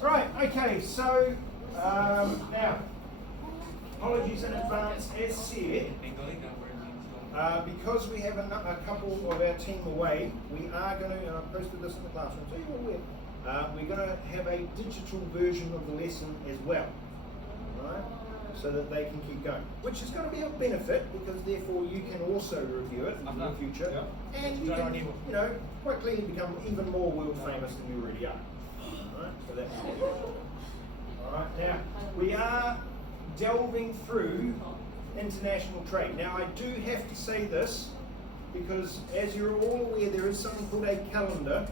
Right, okay, so now, apologies in advance, as said, because we have a couple of our team away, we are going to, and I posted this in the classroom, so you're aware, we're going to have a digital version of the lesson as well, right? So that they can keep going, which is going to be of benefit because therefore you can also review it in the future, and you can, you know, quite clearly become even more world famous than you already are. Right? So that's all right. Now we are delving through international trade. Now I do have to say this because, as you're all aware, there is something called a calendar,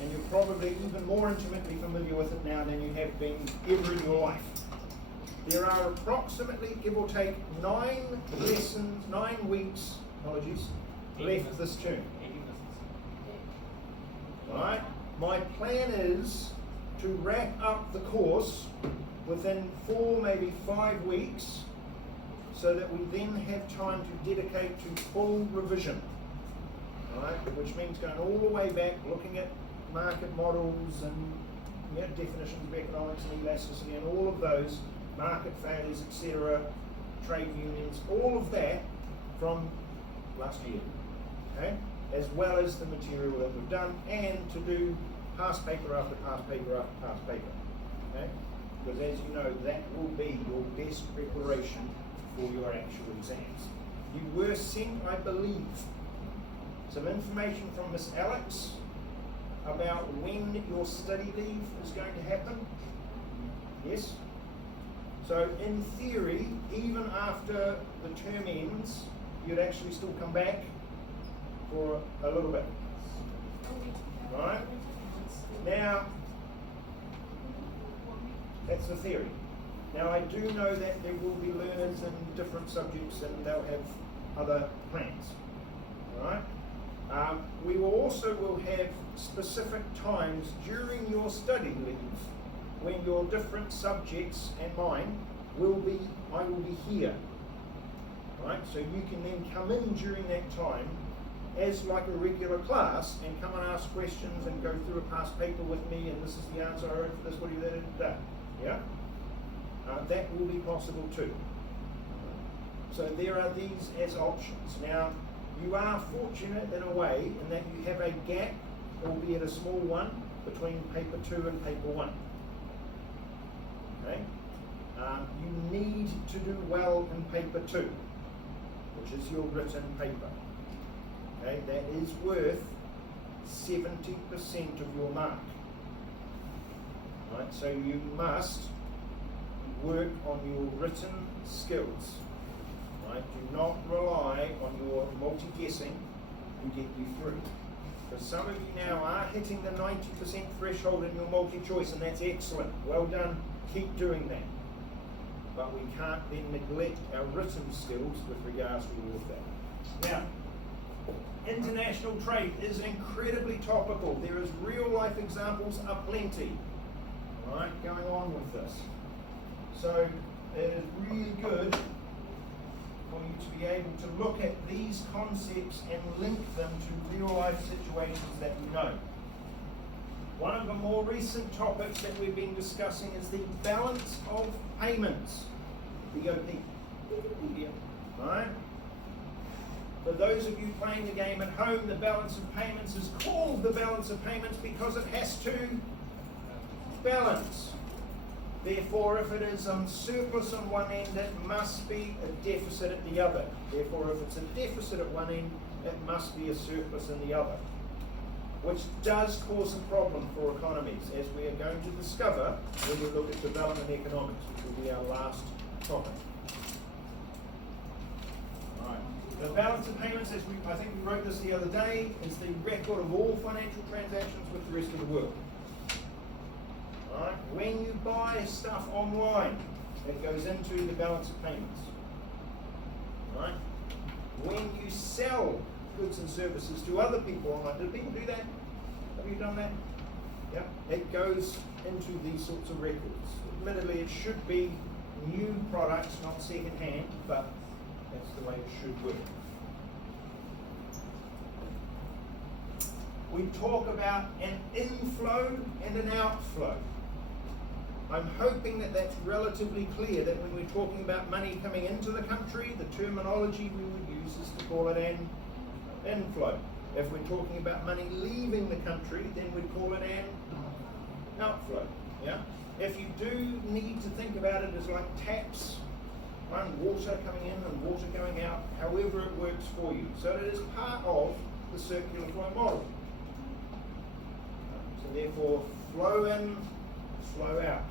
and you're probably even more intimately familiar with it now than you have been ever in your life. There are approximately, give or take, 9 lessons, 9 weeks, apologies, left this term. Right? My plan is to wrap up the course within 4, maybe 5 weeks, so that we then have time to dedicate to full revision. Right? Which means going all the way back, looking at market models and, you know, definitions of economics and elasticity and all of those, market failures, etc., trade unions, all of that from last year, okay? As well as the material that we've done, and to do past paper after past paper after past paper, okay? Because as you know, that will be your best preparation for your actual exams. You were sent, I believe, some information from Miss Alex about when your study leave is going to happen. Yes? So in theory, even after the term ends, you'd actually still come back for a little bit. Right? Now, that's the theory. Now I do know that there will be learners in different subjects and they'll have other plans. Right? We also will have specific times during your study leave when your different subjects and mine will be, I will be here, right? So you can then come in during that time as like a regular class and come and ask questions and go through a past paper with me, and this is the answer I wrote for this, what do you do that? Yeah? That will be possible too. So there are these as options. Now, you are fortunate in a way in that you have a gap, albeit a small one, between paper 2 and paper 1. Okay? You need to do well in paper 2, which is your written paper. Okay? That is worth 70% of your mark. Right? So you must work on your written skills. Right? Do not rely on your multi-guessing to get you through. Because some of you now are hitting the 90% threshold in your multi-choice, and that's excellent. Well done. Keep doing that. But we can't then neglect our written skills with regards to all of that. Now, international trade is incredibly topical. There is real life examples aplenty, right, going on with this. So it is really good for you to be able to look at these concepts and link them to real life situations that you know. One of the more recent topics that we've been discussing is the balance of payments, BOP. Right? For those of you playing the game at home, the balance of payments is called the balance of payments because it has to balance. Therefore, if it is a surplus on one end, it must be a deficit at the other. Therefore, if it's a deficit at one end, it must be a surplus in the other. Which does cause a problem for economies, as we are going to discover when we look at development economics, which will be our last topic. Right. The balance of payments, as I think we wrote this the other day, is the record of all financial transactions with the rest of the world. Right. When you buy stuff online, it goes into the balance of payments. Right. When you sell goods and services to other people online, do people do that? Have you done that? Yeah. It goes into these sorts of records. Admittedly, it should be new products, not second hand, but that's the way it should work. We talk about an inflow and an outflow. I'm hoping that that's relatively clear, that when we're talking about money coming into the country, the terminology we would use is to call it an inflow. If we're talking about money leaving the country, then we'd call it an outflow. Yeah? If you do need to think about it as like taps, water coming in and water going out, however it works for you. So it is part of the circular flow model. So therefore, flow in, flow out.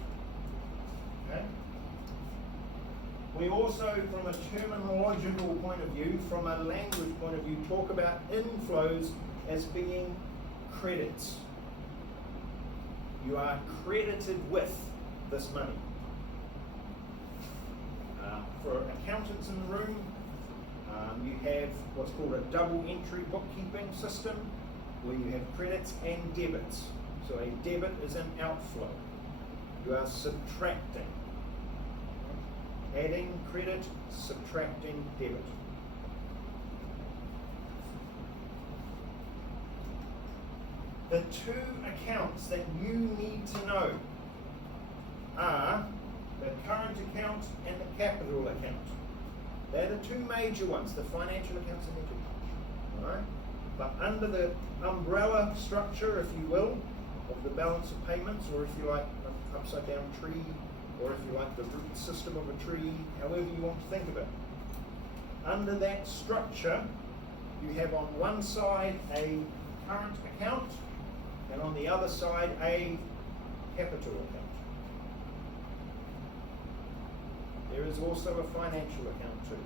Okay? We also, from a terminological point of view, from a language point of view, talk about inflows as being credits. You are credited with this money. For accountants in the room, you have what's called a double entry bookkeeping system, where you have credits and debits. So a debit is an outflow. You are subtracting. Adding credit, subtracting debit. The two accounts that you need to know are the current account and the capital account. They're the two major ones, the financial accounts and the two. Alright? But under the umbrella structure, if you will, of the balance of payments, or if you like an upside down tree, or if you like the root system of a tree, however you want to think of it. Under that structure, you have on one side a current account, and on the other side a capital account. There is also a financial account too.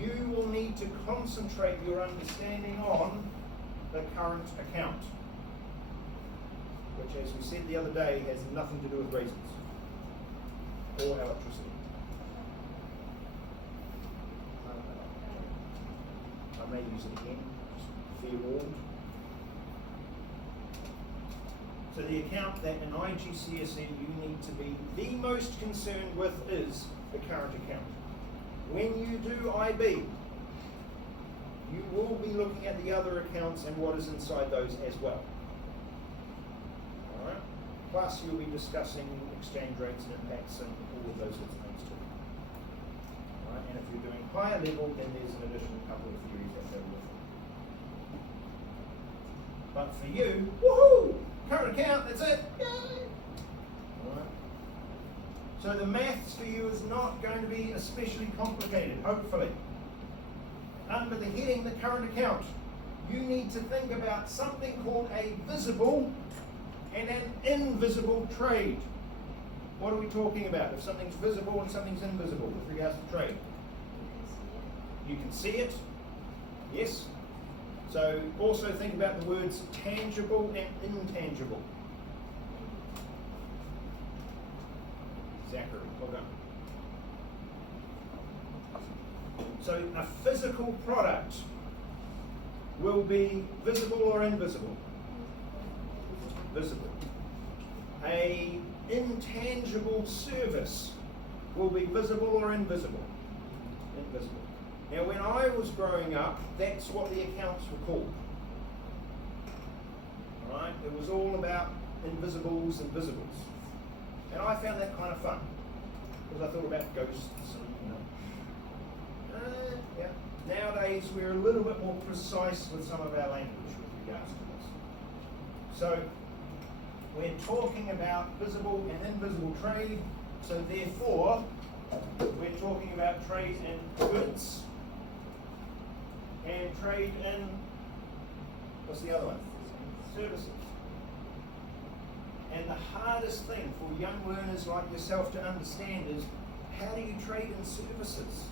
You will need to concentrate your understanding on the current account, which, as we said the other day, has nothing to do with raisins or electricity. I may use it again, just fair warned. So the account that in IGCSE you need to be the most concerned with is the current account. When you do IB, you will be looking at the other accounts and what is inside those as well. Alright? Plus you'll be discussing exchange rates and impacts and all of those sorts of things too. Alright? And if you're doing higher level, then there's an additional couple of theories that go with it. But for you, woohoo! Current account, that's it. Yay! Alright. So the maths for you is not going to be especially complicated, hopefully. Under the heading, the current account, you need to think about something called a visible and an invisible trade. What are we talking about? If something's visible and something's invisible with regards to trade? You can see it. Yes. So also think about the words tangible and intangible. Zachary, well done. So a physical product will be visible or invisible? Visible. A intangible service will be visible or invisible? Invisible. Now when I was growing up, that's what the accounts were called. Alright? It was all about invisibles and visibles. And I found that kind of fun. Because I thought about ghosts and, yeah. Nowadays we're a little bit more precise with some of our language with regards to this. So we're talking about visible and invisible trade. So therefore, we're talking about trade in goods and trade in, what's the other one? Services. And the hardest thing for young learners like yourself to understand is, how do you trade in services?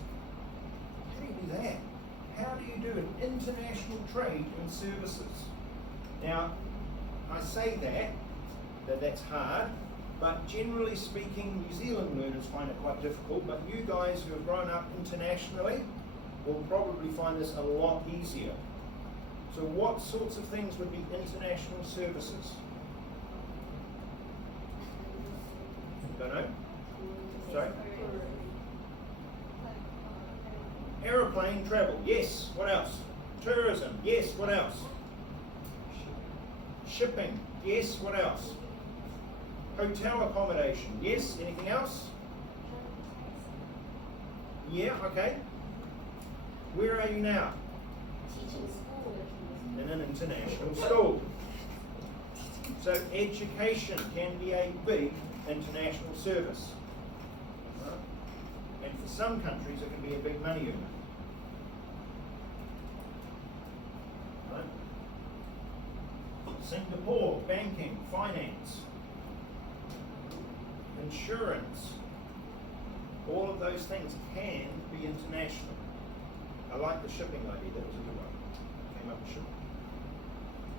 How do you do that? How do you do an international trade in services? Now, I say that's hard, but generally speaking, New Zealand learners find it quite difficult, but you guys who have grown up internationally will probably find this a lot easier. So what sorts of things would be international services? Don't know? Sorry? Aeroplane travel, yes. What else? Tourism, yes. What else? Shipping, yes. What else? Hotel accommodation. Yes, anything else? Yeah, okay. Where are you now? Teaching school. In an international school. So education can be a big international service. Right? And for some countries it can be a big money earner. Right? Singapore, banking, finance, insurance, all of those things can be international. I like the shipping idea, that was a good one. Came up with shipping.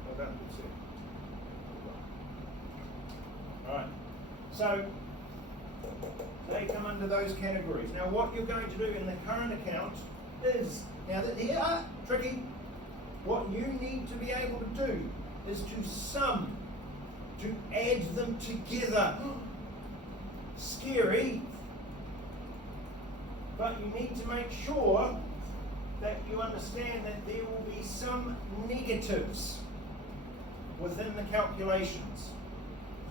Well done, good sir. Alright, so they come under those categories. Now what you're going to do in the current account is, now that here are tricky, what you need to be able to do is to sum, to add them together. Scary, but you need to make sure that you understand that there will be some negatives within the calculations.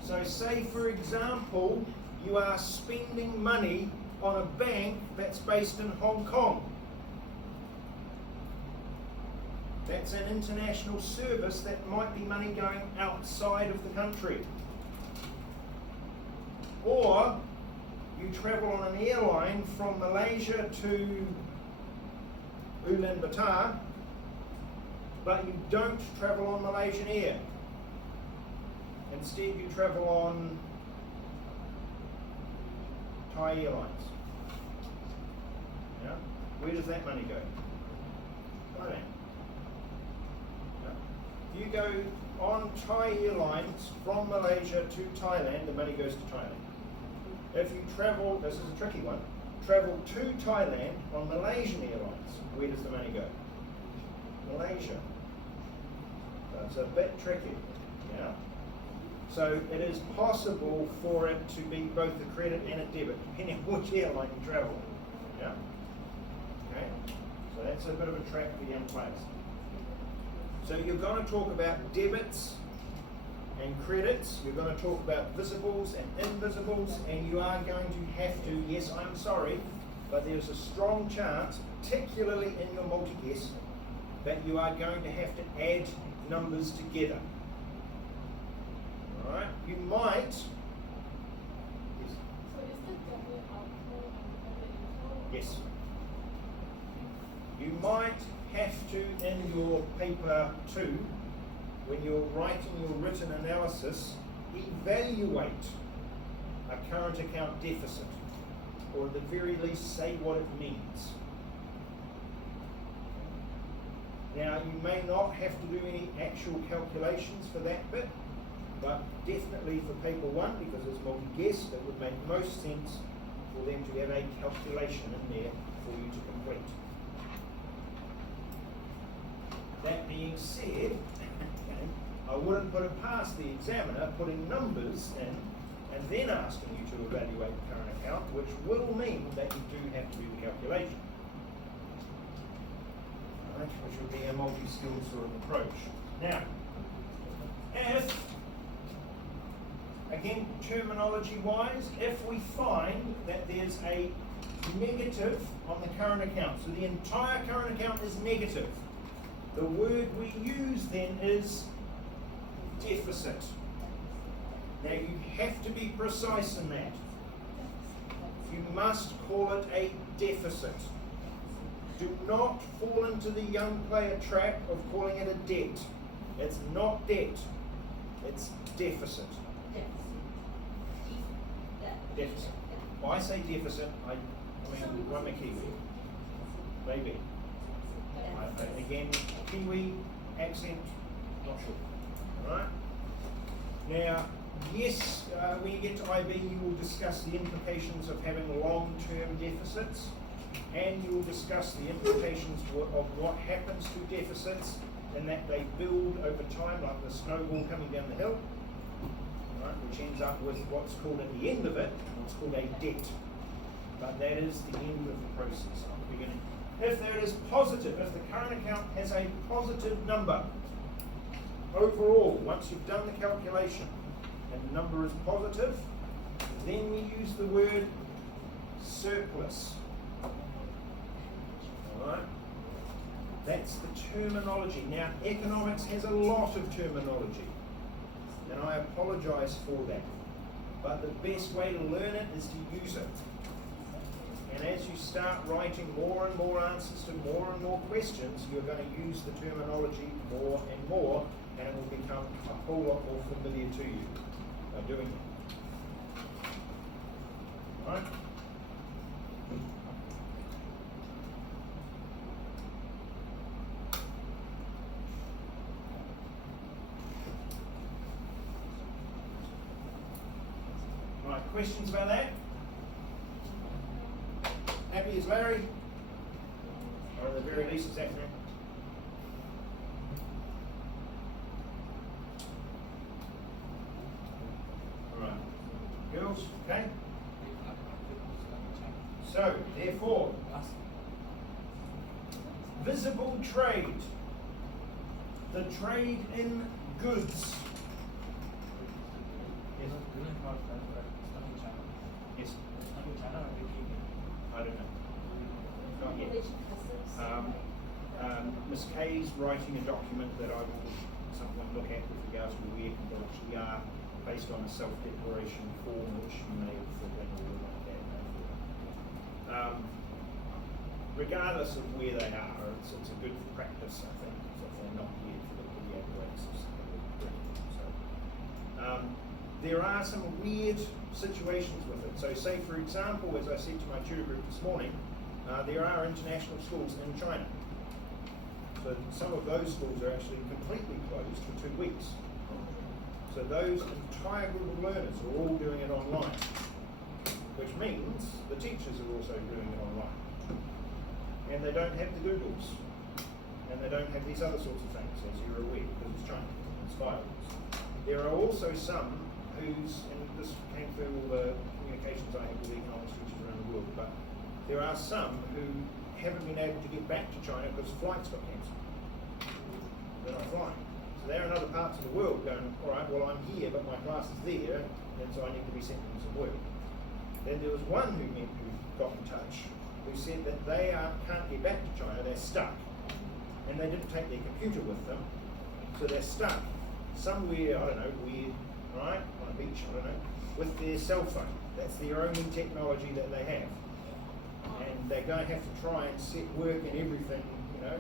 So say for example, you are spending money on a bank that's based in Hong Kong. That's an international service that might be money going outside of the country. Or you travel on an airline from Malaysia to Ulaanbaatar, but you don't travel on Malaysian Air. Instead you travel on Thai Airlines. Yeah? Where does that money go? Thailand. Yeah? If you go on Thai Airlines from Malaysia to Thailand, the money goes to Thailand. If you travel, this is a tricky one, travel to Thailand on Malaysian Airlines, where does the money go? Malaysia. So it's a bit tricky, yeah? So it is possible for it to be both a credit and a debit, depending on which airline you travel on, yeah? Okay, so that's a bit of a track for young players. So you're going to talk about debits and credits, you're going to talk about visibles and invisibles, and you are going to have to, yes, I'm sorry, but there's a strong chance, particularly in your multi-guess, that you are going to have to add numbers together. Alright, you might, yes. So is the double outflow and double inflow? Yes. You might have to, in your paper 2, when you're writing your written analysis, evaluate a current account deficit, or at the very least say what it means. Now you may not have to do any actual calculations for that bit, but definitely for paper 1, because it's multi-guess, it would make most sense for them to have a calculation in there for you to complete. That being said, I wouldn't put it past the examiner putting numbers in and then asking you to evaluate the current account, which will mean that you do have to do the calculation. Right, which would be a multi-skilled sort of approach. Now, if, again, terminology-wise, if we find that there's a negative on the current account, so the entire current account is negative, the word we use then is deficit. Now you have to be precise in that. You must call it a deficit. Do not fall into the young player trap of calling it a debt. It's not debt, it's deficit. Deficit. When I say deficit, I mean, I'm a Kiwi. Maybe. Again, Kiwi, accent, not sure. Alright? Now, yes, when you get to IB, you will discuss the implications of having long-term deficits, and you will discuss the implications of what happens to deficits and that they build over time, like the snowball coming down the hill, right, which ends up with what's called at the end of it, what's called a debt. But that is the end of the process, not the beginning. If there is positive, if the current account has a positive number overall, once you've done the calculation, and the number is positive, then we use the word surplus. Alright? That's the terminology. Now, economics has a lot of terminology, and I apologise for that. But the best way to learn it is to use it. And as you start writing more and more answers to more and more questions, you're going to use the terminology more and more, and it will become a whole lot more familiar to you by doing it. Right? Right, questions about that? Happy as Larry? Or at the very least, exactly. Alright. Girls, okay? So, therefore, visible trade. The trade in goods. Yes. I don't know. Not yet. Ms. Kay's writing a document that I will at some point look at with regards to where people actually are, based on a self-declaration form which you may have filled in or like that. Regardless of where they are, it's a good practice, I think, so if they're not here for the apparatus. So, there are some weird situations with it. So say, for example, as I said to my tutor group this morning, there are international schools in China. So some of those schools are actually completely closed for 2 weeks. So those entire group of learners are all doing it online, which means the teachers are also doing it online. And they don't have the Googles, and they don't have these other sorts of things, as you're aware, because it's China, it's firewalls. There are also some whose, and this came through all the communications I have with economics teachers around the world, but there are some who haven't been able to get back to China because flights got cancelled. They're not flying. So they're in other parts of the world going, all right, well, I'm here, but my class is there, and so I need to be sent them some work. Then there was one who got in touch, who said that they can't get back to China, they're stuck. And they didn't take their computer with them, so they're stuck somewhere, I don't know, weird, right, on a beach, I don't know, with their cell phone. That's their only technology that they have. And they're going to have to try and set work and everything, you know,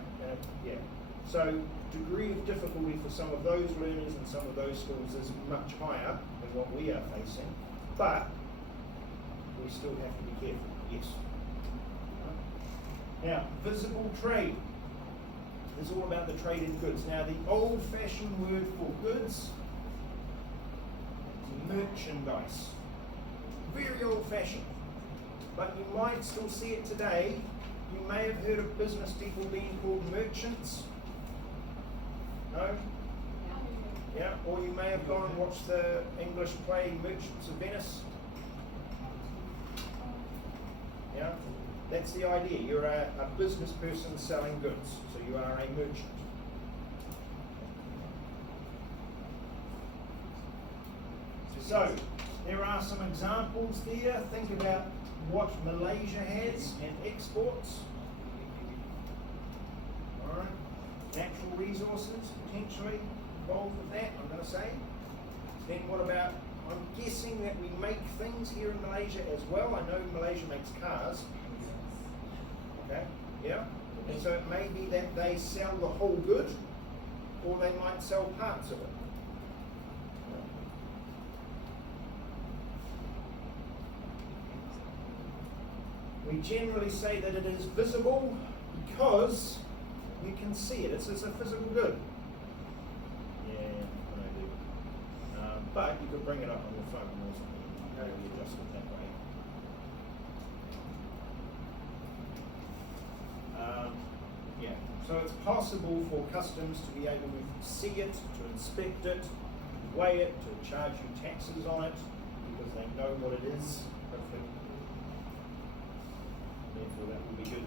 yeah. So degree of difficulty for some of those learners and some of those schools is much higher than what we are facing, but we still have to be careful, yes. Now, visible trade is all about the trade in goods. Now, the old-fashioned word for goods is merchandise. Very old-fashioned. But you might still see it today. You may have heard of business people being called merchants. No? Yeah? Or you may have gone and watched the English play Merchants of Venice. Yeah? That's the idea. You're a business person selling goods. So you are a merchant. So, there are some examples there. Think about what Malaysia has and exports. Alright. Natural resources potentially involved with that, I'm going to say. Then what about, I'm guessing that we make things here in Malaysia as well. I know Malaysia makes cars. Okay, yeah. And so it may be that they sell the whole good, or they might sell parts of it. We generally say that it is visible because you can see it. It's a physical good. Yeah, I do. But you could bring it up on your phone or something. Maybe adjust it that way. Yeah. So it's possible for customs to be able to see it, to inspect it, to weigh it, to charge you taxes on it, because they know what it is. Hopefully. Therefore, that will be good.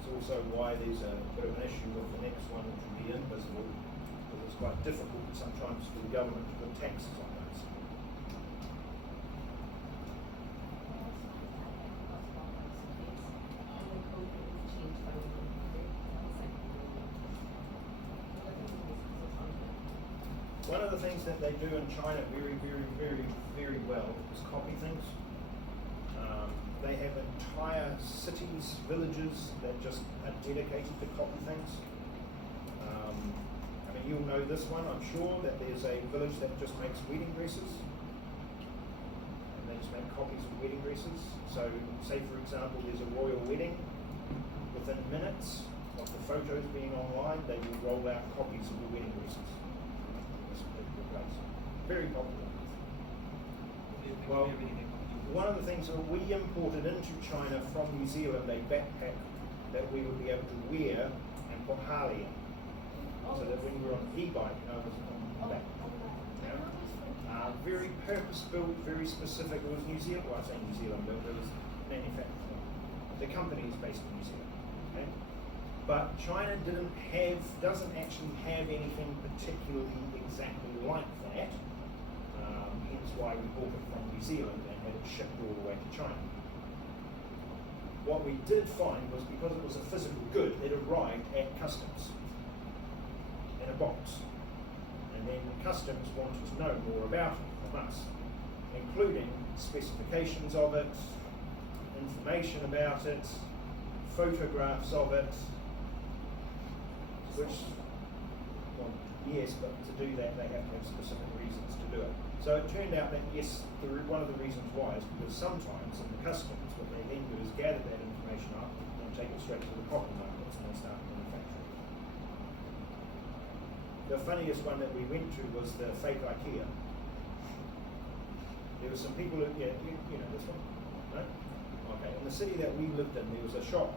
It's also why there's a bit of an issue with the next one, which will be invisible, quite difficult sometimes for the government to put taxes on those. One of the things that they do in China very, very, very, very well is copy things. They have entire cities, villages that just are dedicated to copy things. I mean, you'll know this one, I'm sure, that there's a village that just makes wedding dresses. And they just make copies of wedding dresses. So, say for example, there's a royal wedding. Within minutes of the photos being online, they will roll out copies of the wedding dresses. This particular place. Very popular. Well, one of the things that we imported into China from New Zealand, a backpack that we would be able to wear and put Harley in. So that when we were on e-bike, I was on the back. Very purpose-built, very specific. It was New Zealand, well I say New Zealand, but it was manufactured. The company is based in New Zealand. Okay? But China doesn't actually have anything particularly exactly like that. Hence why we bought it from New Zealand and had it shipped all the way to China. What we did find was because it was a physical good, it arrived at customs in a box. And then customs wanted to know more about it from us, including specifications of it, information about it, photographs of it, which, well, yes, but to do that they have to have specific reasons to do it. So it turned out that yes, one of the reasons why is because sometimes in the customs what they then do is gather that information up and take it straight to the copy markets and they start manufacturing. The funniest one that we went to was the fake IKEA. There were some people who, yeah, you know this one, no? Okay, in the city that we lived in, there was a shop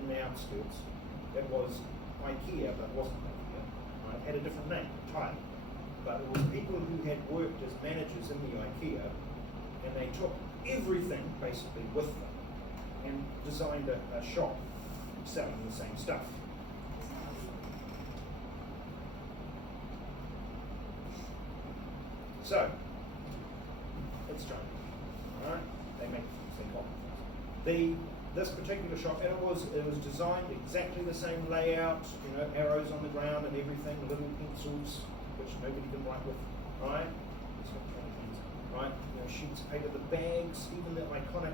in the outskirts that was IKEA but wasn't IKEA. Right? It had a different name, entirely. But it was people who had worked as managers in the IKEA and they took everything basically with them and designed a shop selling the same stuff. So, it's China, right? They make this particular shop, and it was designed exactly the same layout, you know, arrows on the ground and everything, little pencils, which nobody can write with, right? Right? You know, sheets of paper, the bags, even the iconic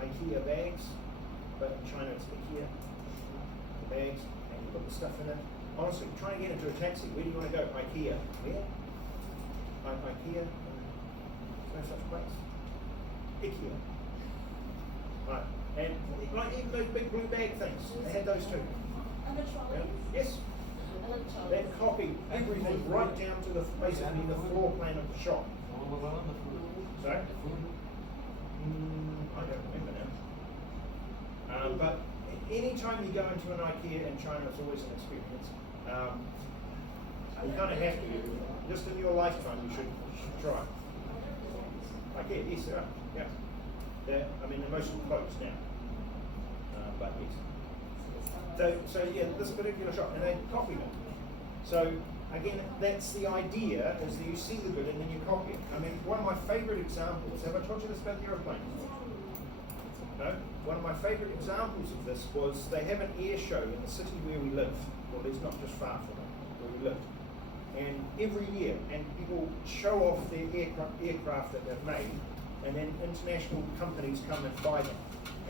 IKEA bags, but in China it's IKEA, the bags, and you put the stuff in it. Honestly, try and get into a taxi. Where do you want to go? IKEA. Where? IKEA. There's no such place. IKEA. Right. And like even those big blue bag things, they had those too. And the trolleys? Yes. They copied everything right down to basically the floor plan of the shop. Sorry? I don't remember now. But any time you go into an IKEA in China, it's always an experience. You kind of have to. Just in your lifetime, you should try. IKEA, yes, there are. Yeah. They're mostly closed now. But yes. So yeah, this particular shop, and they copied it. So again, that's the idea, is that you see the good and then you copy it. I mean, one of my favourite examples, have I told you this about the aeroplane? No? One of my favourite examples of this was they have an air show in the city where we live. Well, it's not just far from it, where we live. And every year, and people show off their aircraft that they've made, and then international companies come and buy them,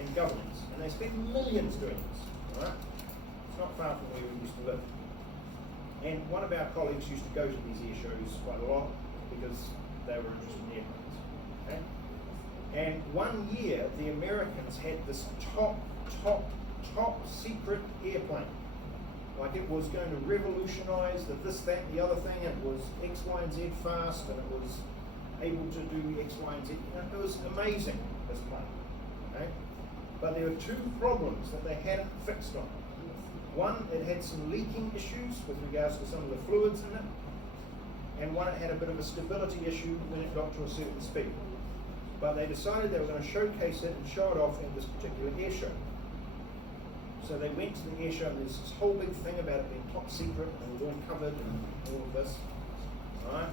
and governments, and they spend millions doing this. All right? It's not far from where we used to live. And one of our colleagues used to go to these air shows quite a lot because they were interested in airplanes. Okay? And one year, the Americans had this top secret airplane. Like it was going to revolutionize the this, that, and the other thing. It was X, Y, and Z fast, and it was able to do X, Y, and Z. It was amazing, this plane. Okay? But there were two problems that they hadn't fixed on. One, it had some leaking issues with regards to some of the fluids in it, and one, it had a bit of a stability issue when it got to a certain speed. But they decided they were going to showcase it and show it off in this particular air show. So they went to the air show, and there's this whole big thing about it being top secret, and it was all covered and all of this, right?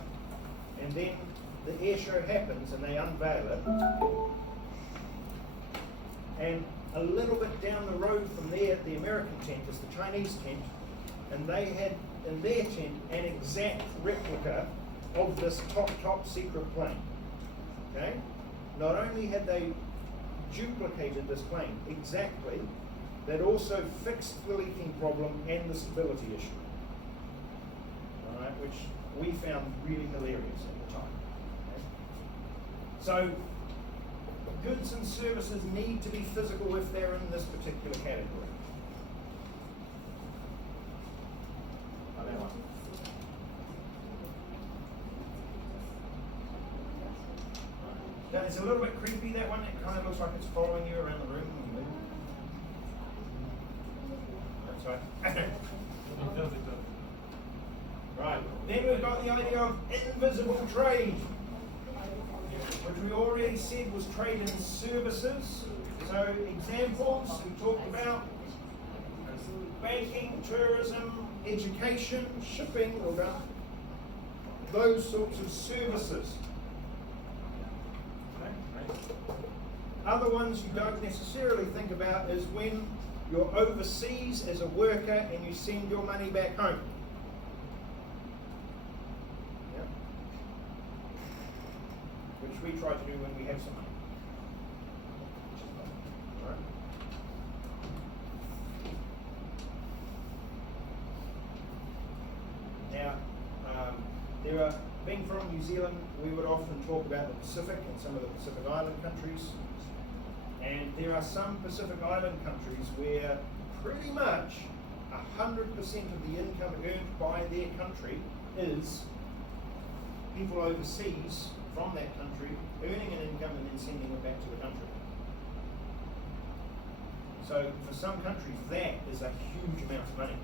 And then the air show happens, and they unveil it. And a little bit down the road from there, the American tent is the Chinese tent, and they had in their tent an exact replica of this top secret plane. Okay? Not only had they duplicated this plane exactly, they'd also fixed the leaking problem and the stability issue. Alright, which we found really hilarious at the time. Okay? So, goods and services need to be physical if they're in this particular category. Now, it's a little bit creepy, that one. It kind of looks like it's following you around the room when you move. That's right. Right. Then we've got the idea of invisible trade, which we already said was trade in services. So examples we talked about: banking, tourism, education, shipping, or those sorts of services. Other ones you don't necessarily think about is when you're overseas as a worker and you send your money back home. Yep. Which we try to do when we have some money. All right. Now, being from New Zealand, we would often talk about the Pacific and some of the Pacific Island countries. And there are some Pacific Island countries where pretty much 100% of the income earned by their country is people overseas from that country earning an income and then sending it back to the country. So for some countries, that is a huge amount of money.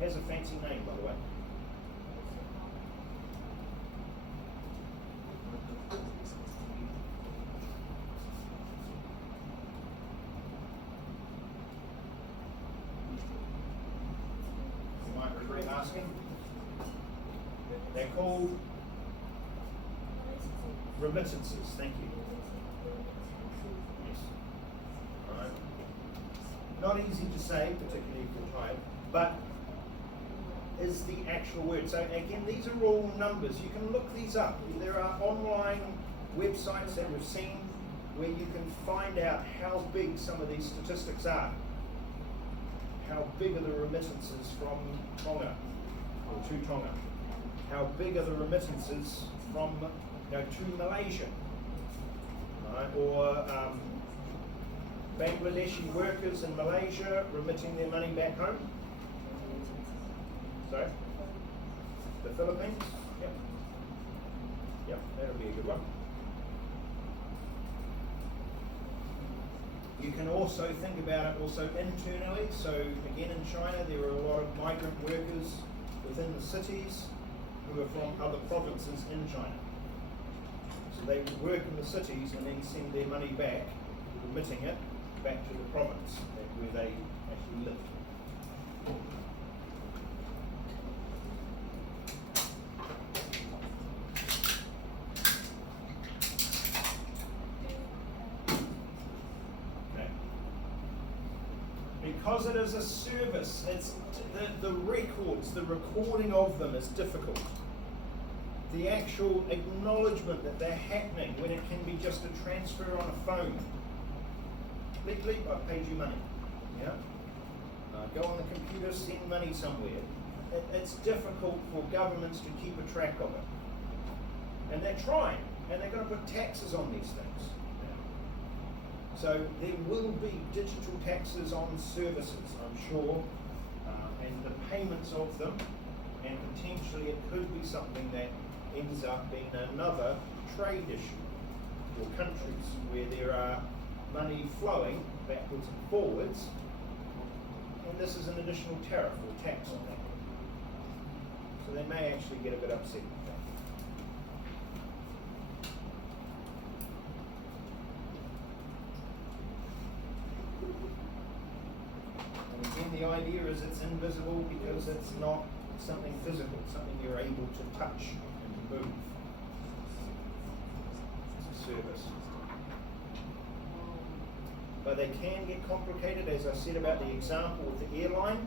Has a fancy name, by the way. You might regret asking. They're called remittances. Thank you. Yes. All right. Not easy to say, particularly if you're tired, but is the actual word. So again, these are all numbers. You can look these up. There are online websites that we've seen where you can find out how big some of these statistics are. How big are the remittances from Tonga or to Tonga? How big are the remittances from to Malaysia? Right? Or Bangladeshi workers in Malaysia remitting their money back home? Sorry? The Philippines? Yep. Yep, that'll be a good one. You can also think about it also internally. So again, in China, there are a lot of migrant workers within the cities who are from other provinces in China. So they would work in the cities and then send their money back, remitting it back to the province where they actually lived. Because it is a service, it's the records, the recording of them is difficult. The actual acknowledgement that they're happening when it can be just a transfer on a phone. Bleep, bleep, I've paid you money. Yeah? Go on the computer, send money somewhere. It's difficult for governments to keep a track of it. And they're trying, and they're going to put taxes on these things. So there will be digital taxes on services, I'm sure, and the payments of them, and potentially it could be something that ends up being another trade issue for countries where there are money flowing backwards and forwards, and this is an additional tariff or tax on that. So they may actually get a bit upset with that. the idea is it's invisible because it's not something physical, something you're able to touch and move. It's a service. But they can get complicated, as I said about the example with the airline.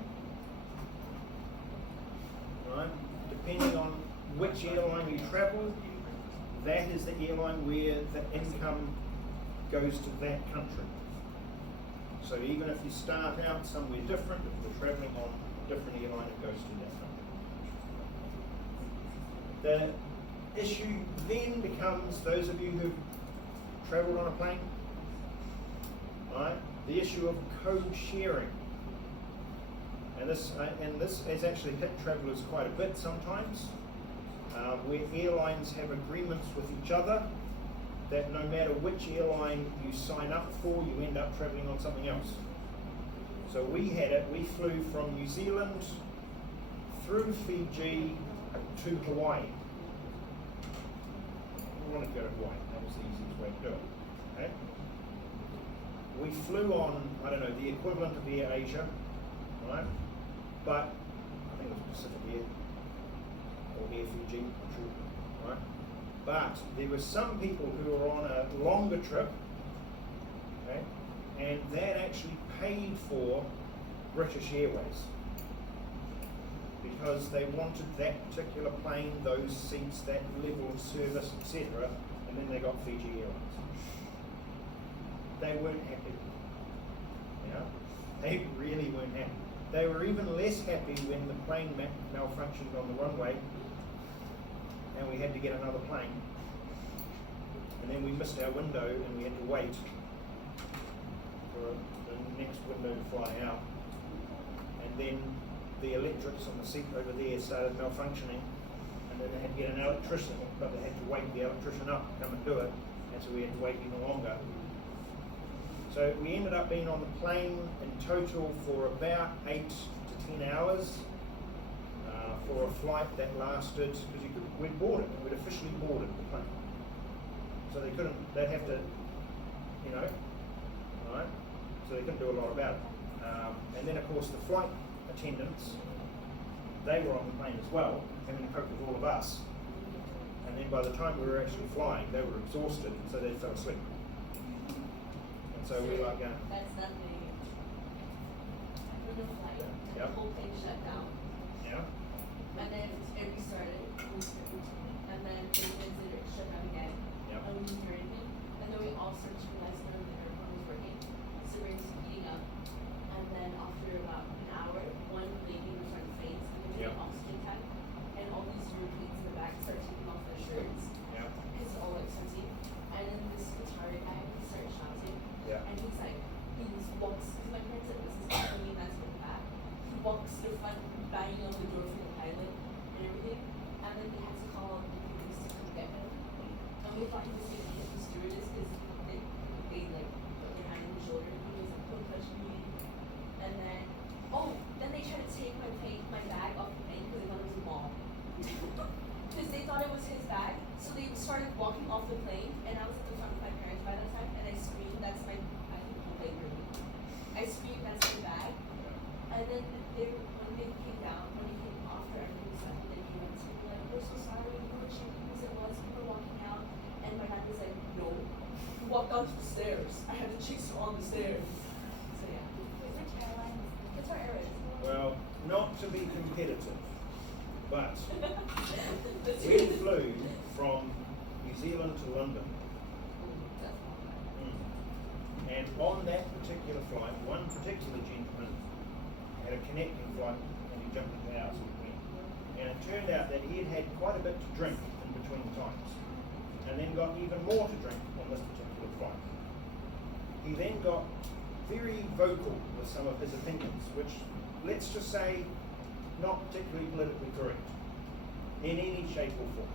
Right? Depending on which airline you travel, that is the airline where the income goes to that country. So even if you start out somewhere different, if you're travelling on a different airline, it goes to that country. The issue then becomes, those of you who've travelled on a plane, right? The issue of code sharing. And this has actually hit travellers quite a bit sometimes, where airlines have agreements with each other that no matter which airline you sign up for, you end up travelling on something else. So we had it, we flew from New Zealand through Fiji to Hawaii. We wanted to go to Hawaii, that was the easiest way to do it. Okay? We flew on, I don't know, the equivalent of Air Asia, right? But I think it was Pacific Air or Air Fiji, I'm sure, right? But there were some people who were on a longer trip, okay, and that actually paid for British Airways because they wanted that particular plane, those seats, that level of service, etc. And then they got Fiji Airlines. They weren't happy. Yeah, they really weren't happy. They were even less happy when the plane malfunctioned on the runway and we had to get another plane. And then we missed our window and we had to wait for the next window to fly out. And then the electrics on the seat over there started malfunctioning, and then they had to get an electrician, but they had to wake the electrician up to come and do it, and so we had to wait even longer. So we ended up being on the plane in total for about 8 to 10 hours for a flight that lasted, because we'd boarded, we'd officially boarded the plane. So they'd have to, you know, right? So they couldn't do a lot about it. And then of course the flight attendants, they were on the plane as well, having to cope with all of us. And then by the time we were actually flying, they were exhausted, and so they fell asleep. And so we were like going, that's not the flight. Yep. The whole thing shut down. yeah, And then it restarted. And then they considered it shut down again. Yep. And we didn't hear anything. And then we all started to realize none of the aircon was working. So we're just heating up. And then after about an hour, one lady was starting to faint. And then we Yep. had oxygen tank. And all these Europeans in the back started taking off their shirts. yeah, Because it's all like sweaty. And then this guitar guy, he started shouting. yeah. And he's like, he just walks, because my parents said this is only that's in the back. He walks to the front, banging on the door for the pilot and everything. And then they had to call the police to come get him. And we thought he was going to hit the stewardess because they like put their hand on his shoulder and he was like, don't touch me. And then, then they tried to take my bag off the plane because they thought it was a bomb. Because they thought it was his bag. So they started walking off the plane, and I was at the front with my parents by that time, and I screamed, that's my, I think he played with me. I screamed, that's my bag. And then when they came down, when he came off there, everything was like, they came up to me like, we're so sorry, we were shaking because it was, we were walking out. And my dad was like, no, you walked down to the stairs. I had to chase you on the stairs. So yeah. Which airline is it? It's our Airways. Well, not to be competitive, but That's we flew from New Zealand to London. That's not bad. And on that particular flight, one particular gentleman had a connecting flight and he jumped into ours and went. And it turned out that he had had quite a bit to drink in between times, and then got even more to drink on this particular flight. He then got very vocal with some of his opinions, which, let's just say, not particularly politically correct in any shape or form.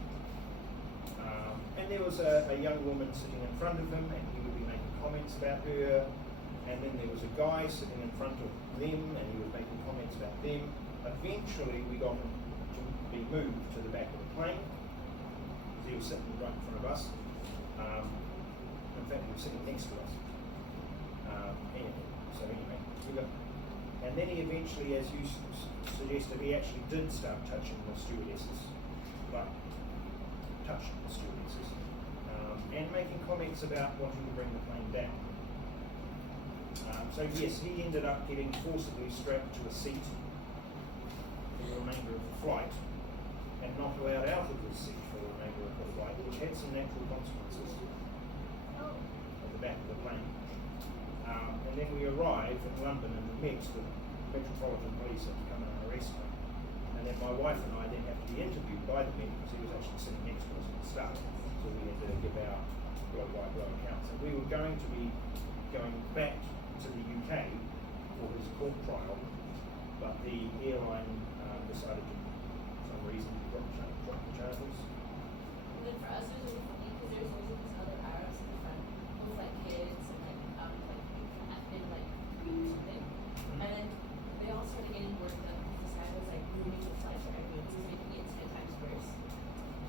And there was a young woman sitting in front of him, and he would be making comments about her. And then there was a guy sitting in front of them, and he was making comments about them. Eventually, we got him to be moved to the back of the plane. He was sitting right in front of us. In fact, he was sitting next to us. Anyway, we got, And then he eventually, as you suggested, he actually did start touching the stewardesses, but touched the stewardesses, and making comments about wanting to bring the plane down. So yes, he ended up getting forcibly strapped to a seat for the remainder of the flight, and not allowed out of his seat for the remainder of the flight, which had some natural consequences at the back of the plane. And then we arrive in London and the Met, the Metropolitan Police have to come and arrest him. And then my wife and I then have to be interviewed by the Met because he was actually sitting next to us at the start. So we had to give our blow-by-blow accounts. And we were going to be going back to the UK for his court trial, but the airline decided to, for some reason, drop the charges. And then for us, it was really funny because there was also these other Arabs in the front with like kids and like in like green or something. And then they all started getting worked up because this guy was like ruining the flight for everyone. He was making it 10 times worse.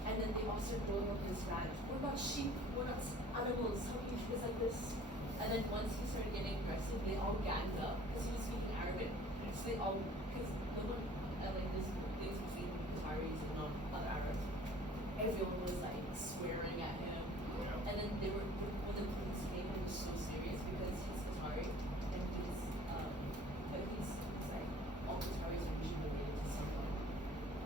And then they all started going up in Spanish. What about sheep? What about animals? How can you do this like this? And then once he started getting aggressive, they all ganged up because he was speaking Arabic. So they all, because no one, like this things between Qataris and other Arabs, everyone was like swearing at him. Yeah. And then they were, when the police came, it was so serious because he's Qatari and he's like, all Qataris are usually related to someone.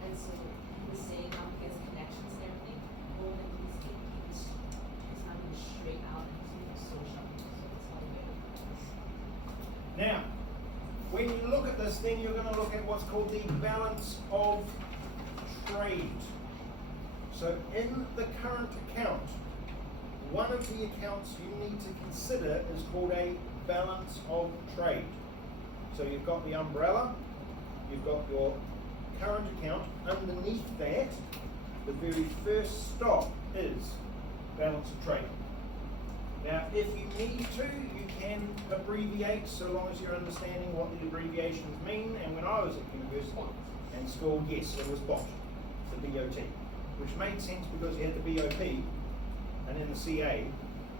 And so he was saying how he has connections and everything. But when the police came, he was having straight out and he was so shocked. So it's all good. Now, when you look at this, then you're going to look at what's called the balance of trade. So in the current account, one of the accounts you need to consider is called a balance of trade. So you've got the umbrella, you've got your current account. Underneath that, the very first stop is balance of trade. Now, if you need to, you can abbreviate so long as you're understanding what the abbreviations mean. And when I was at university and school, yes, it was BOP, the BOT, which made sense because you had the BOP and then the CA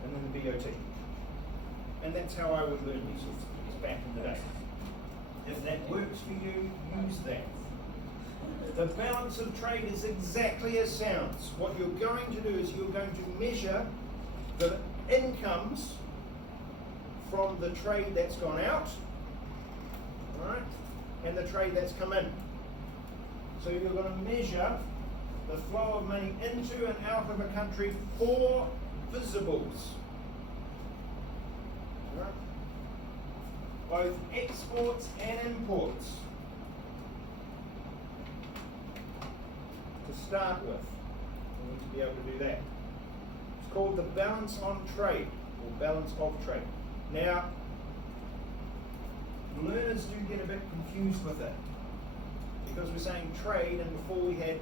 and then the BOT. And that's how I would learn these sorts of things back in the day. If that works for you, use that. The balance of trade is exactly as sounds. What you're going to do is you're going to measure the incomes from the trade that's gone out, right, and the trade that's come in. So you're going to measure the flow of money into and out of a country for visibles, right? Both exports and imports. To start with, we need to be able to do that. It's called the balance on trade, or balance of trade. Now, learners do get a bit confused with it, because we're saying trade, and before we had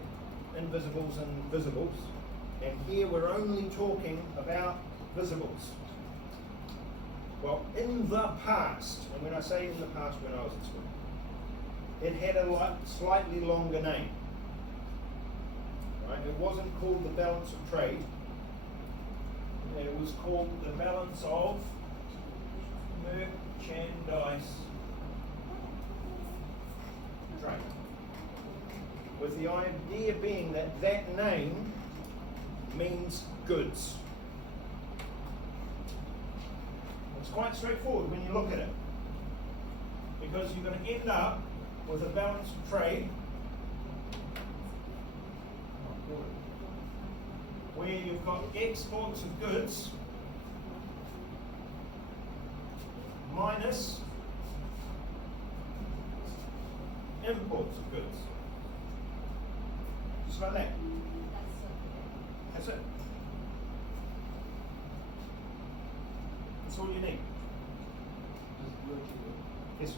invisibles and visibles, and here we're only talking about visibles. Well, in the past, and when I say in the past, when I was at school, it had a slightly longer name. Right? It wasn't called the balance of trade. It was called the balance of merchandise trade. With the idea being that that name means goods. It's quite straightforward when you look at it, because you're going to end up with a balance of trade where you've got exports of goods minus imports of goods. Just like that. That's it. That's all you need. Yes, sir.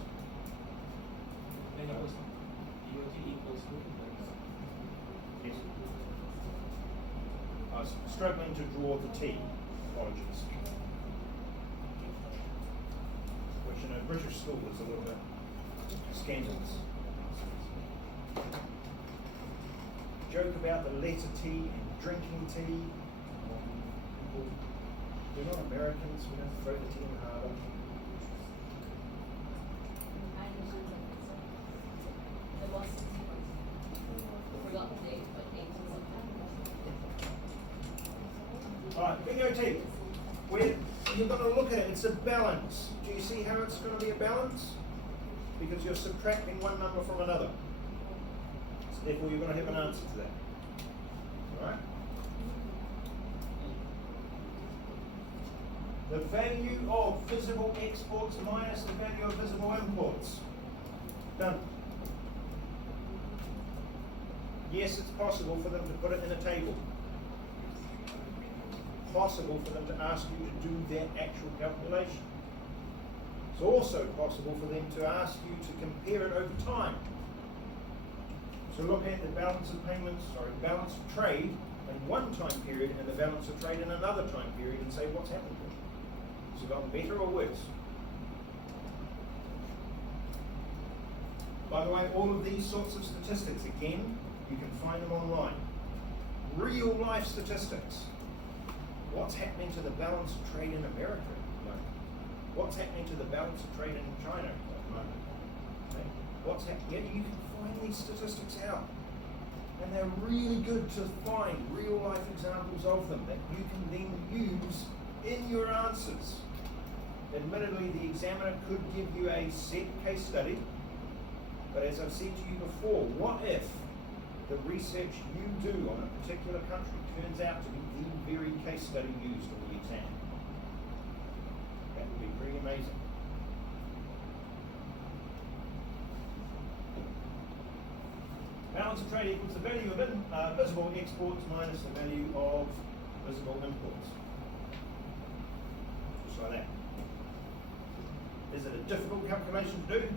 Yes. I was struggling to draw the T. Apologies. Which in a British school is a little bit scandalous. Joke about the letter T and drinking tea. We're not Americans, we don't throw the tea in the harbour. BOT, where you're going to look at it, it's a balance. Do you see how it's going to be a balance? Because you're subtracting one number from another. So therefore you're going to have an answer to that. Alright? The value of visible exports minus the value of visible imports. Done. Yes, it's possible for them to put it in a table. Possible for them to ask you to do that actual calculation. It's also possible for them to ask you to compare it over time. So look at the balance of payments, balance of trade in one time period and the balance of trade in another time period and say what's happened to it. Has it gotten better or worse? By the way, all of these sorts of statistics, again, you can find them online. Real life statistics. What's happening to the balance of trade in America at the moment? What's happening to the balance of trade in China at the moment? Okay. What's happening? Yeah, you can find these statistics out. And they're really good to find real life examples of them that you can then use in your answers. Admittedly, the examiner could give you a set case study, but as I've said to you before, what if the research you do on a particular country turns out to be the very case study used in the exam? That would be pretty amazing. Balance of trade equals the value of visible exports minus the value of visible imports. Just like that. Is it a difficult calculation to do?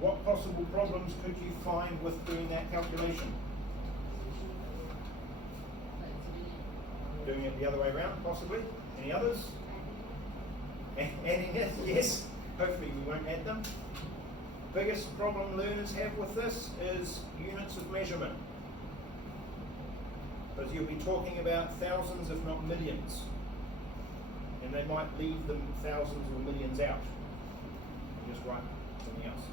What possible problems could you find with doing that calculation? Doing it the other way around, possibly? Any others? Adding it, yes. Hopefully we won't add them. Biggest problem learners have with this is units of measurement. Because you'll be talking about thousands, if not millions. And they might leave them thousands or millions out. And just write something else.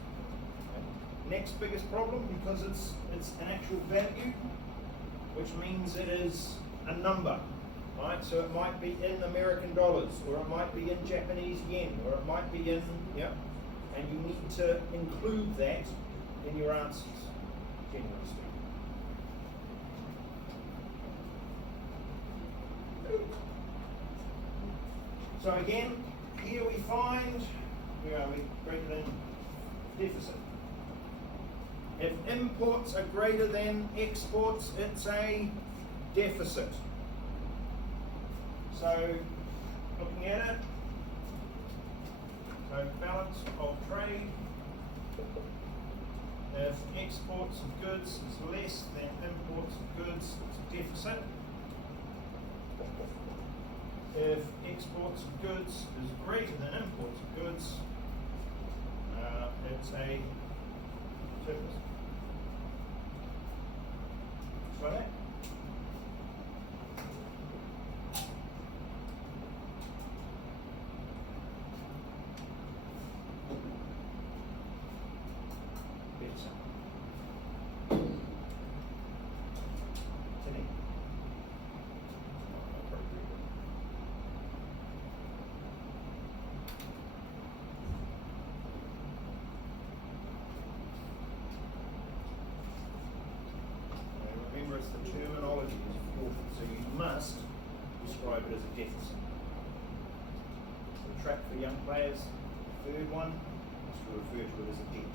Next biggest problem, because it's an actual value, which means it is a number, right? So it might be in American dollars, or it might be in Japanese yen, or it might be in, and you need to include that in your answers, generally speaking. So again, here we find, where are we? Greater than deficit. If imports are greater than exports, it's a deficit. So, looking at it, so balance of trade, if exports of goods is less than imports of goods, it's a deficit. If exports of goods is greater than imports of goods, it's a surplus. Try that. It's the terminology is important, so you must describe it as a deficit. The trap for young players, the third one, is to refer to it as a debt.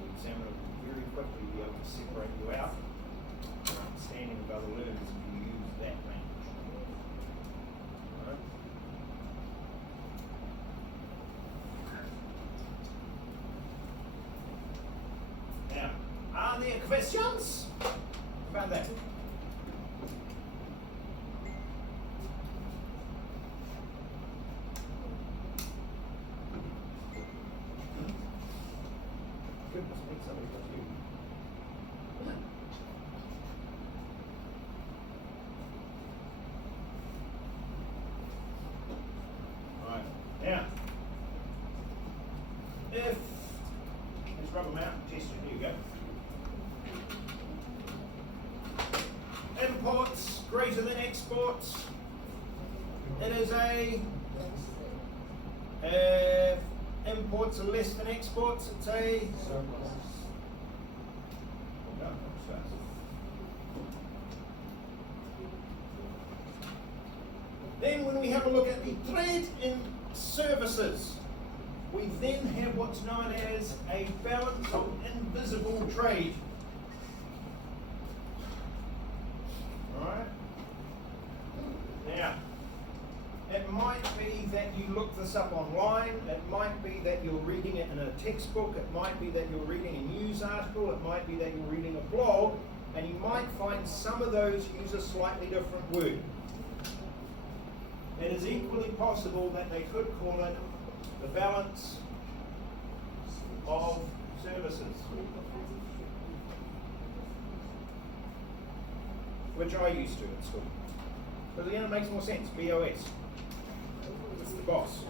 The examiner will very quickly be able to separate you out from understanding of other learners if you use that language. Alright? Now, are there questions about that? Goodness me, somebody got you. Alright, now, if, let's rub them out and test it, here you go. inventories and then exports. It is imports are less than exports. It's a Then when we have a look at the trade in services, we then have what's known as a balance of invisible trade. Alright? Now, it might be that you look this up online, it might be that you're reading it in a textbook, it might be that you're reading a news article, it might be that you're reading a blog, and you might find some of those use a slightly different word. It is equally possible that they could call it the balance of services, which I used to at school. Because again, it makes more sense. BOS. It's the boss.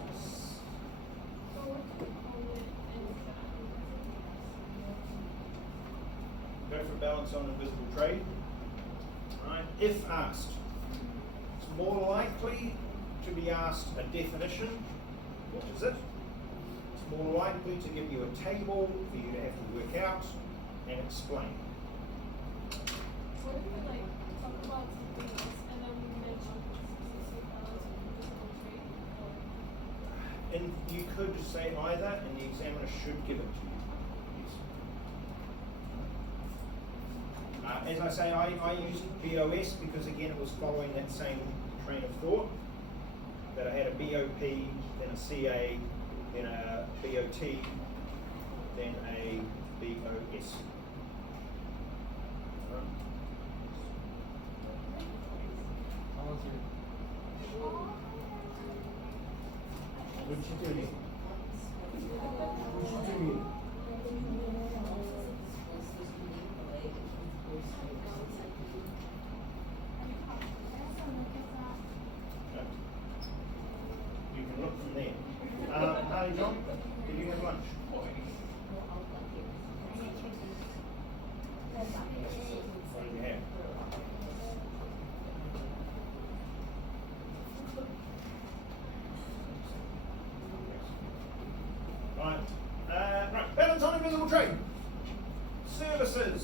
Go for balance on invisible trade. Right. If asked, it's more likely to be asked a definition. What is it? It's more likely to give you a table for you to have to work out and explain. What if we like talk about something else and then we mention specific balance of invisible trade? And you could say either, and the examiner should give it to you. Yes. As I say, I used BOS because again it was following that same train of thought. That I had a BOP, then a CA, then a BOT, then a BOS. What you doing? What you doing? You can look from there. Harley John, did you have lunch? What did you have? Right, balance on invisible trade. Services.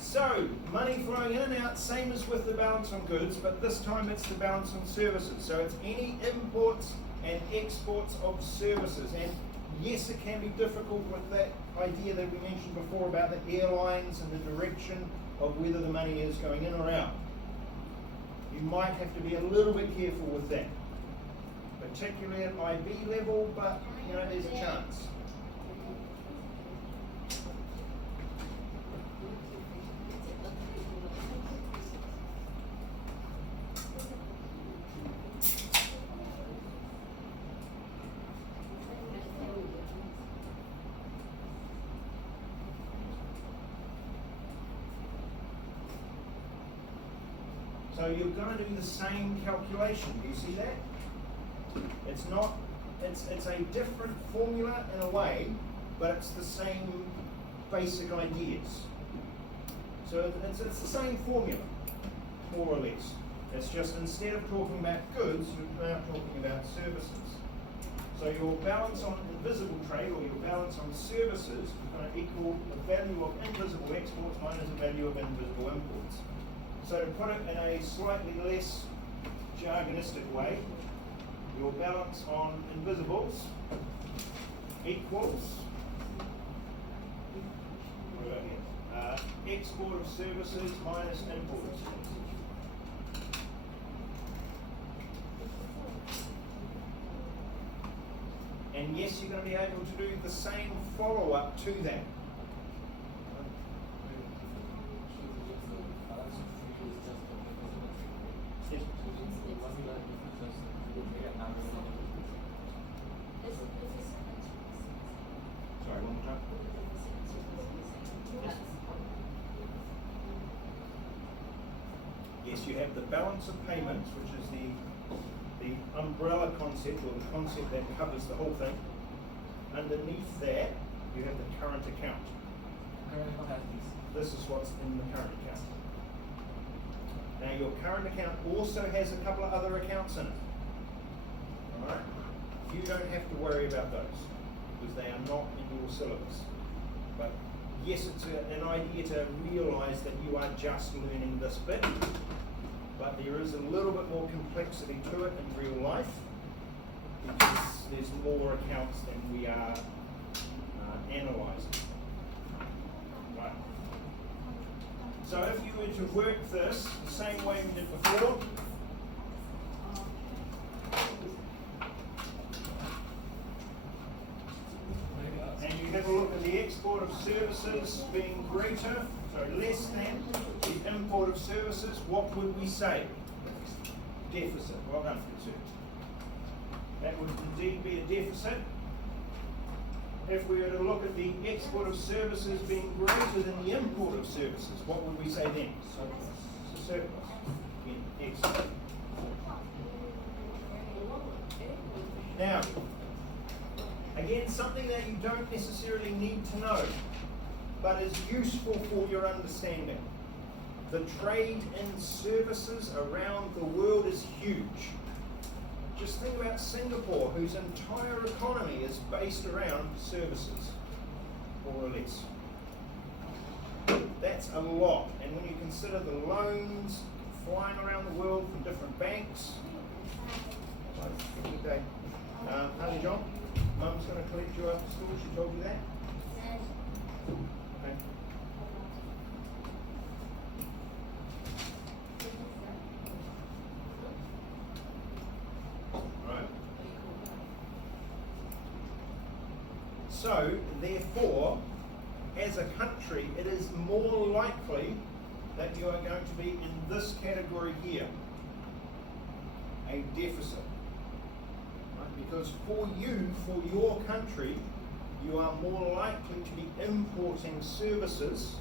So, money flowing in and out, same as with the balance on goods, but this time it's the balance on services. So it's any imports and exports of services. And yes, it can be difficult with that idea that we mentioned before about the airlines and the direction of whether the money is going in or out. You might have to be a little bit careful with that, particularly at IB level, but you know, there's a chance. So you're going to do the same calculation. Do you see that? It's not. It's a different formula in a way, but it's the same basic ideas. So it's the same formula, more or less. It's just instead of talking about goods, you're now talking about services. So your balance on invisible trade or your balance on services is going to equal the value of invisible exports minus the value of invisible imports. So to put it in a slightly less jargonistic way, your balance on invisibles equals export of services minus import of services. And yes, you're going to be able to do the same follow-up to that. Sorry, one more time. Yes, you have the balance of payments, which is the umbrella concept, or the concept that covers the whole thing. Underneath that, you have the current account. This is what's in the current account. Now your current account also has a couple of other accounts in it. Alright? You don't have to worry about those because they are not in your syllabus. But yes, it's an idea to realise that you are just learning this bit, but there is a little bit more complexity to it in real life because there's more accounts than we are analysing. Right. So if you were to work this the same way we did before, and you have a look at the export of services being greater, so less than, the import of services, what would we say? Deficit. Well done for the service. That would indeed be a deficit. If we were to look at the export of services being greater than the import of services, what would we say then? It's a surplus. Excellent. Now, again, something that you don't necessarily need to know, but is useful for your understanding. The trade in services around the world is huge. Just think about Singapore, whose entire economy is based around services, more or less. That's a lot, and when you consider the loans flying around the world from different banks. Good day. Honey John, Mum's going to collect you after school, she told you that? Okay. Right. So, therefore, as a country, it is more likely that you are going to be in this category here, a deficit. Right? Because for you, for your country, you are more likely to be importing services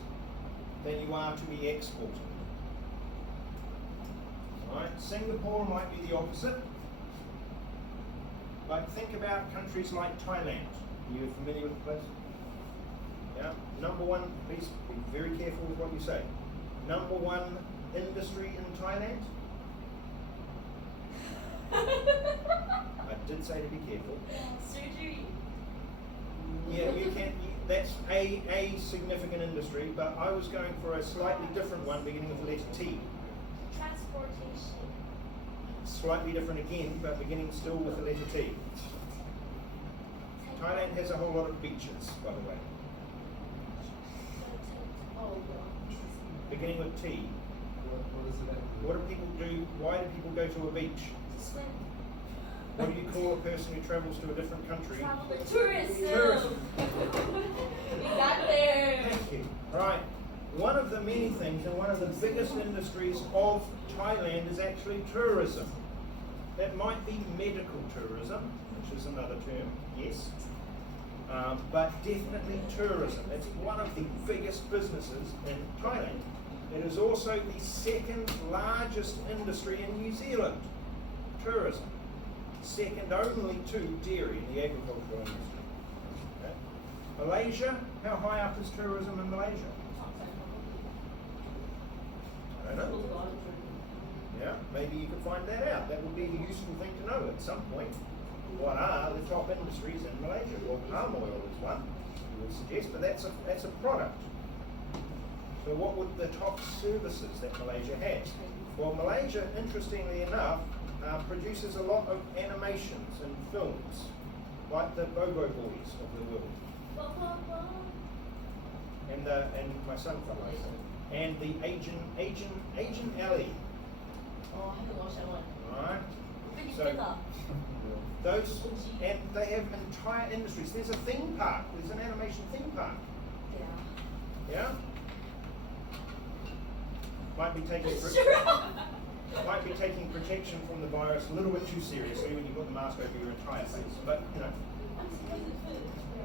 than you are to be exporting. Right? Singapore might be the opposite. But think about countries like Thailand. Are you familiar with the place? Yeah. Number one, please be very careful with what you say. Number one industry in Thailand? I did say to be careful. Surgery. Yeah, you can. That's a significant industry, but I was going for a slightly different one beginning with the letter T. Transportation. Slightly different again, but beginning still with the letter T. Thailand has a whole lot of beaches, by the way. Oh, well. Beginning with T. What does it have? What do people do? Why do people go to a beach? Swim. What do you call a person who travels to a different country? Travel. Tourism. Tourism. We got there. Thank you. Right. One of the many things and one of the biggest industries of Thailand is actually tourism. That might be medical tourism, which is another term, yes. But definitely tourism. It's one of the biggest businesses in Thailand. It is also the second largest industry in New Zealand, tourism. Second only to dairy in the agricultural industry. Okay. Malaysia, how high up is tourism in Malaysia? I don't know. Yeah, maybe you could find that out. That would be a useful thing to know at some point. What are the top industries in Malaysia? Well, palm oil is one, you would suggest, but that's a product. So what would the top services that Malaysia has? Well, Malaysia, interestingly enough, produces a lot of animations and films, like the Bobo Boys of the world. And my son from Malaysia. And the Asian Alley. Oh, I haven't watched that one. Right? Pretty So- bigger. Those, and they have entire industries. There's a theme park. There's an animation theme park. Yeah. Yeah? Might be taking might be taking protection from the virus a little bit too seriously when you put the mask over your entire face. But you know,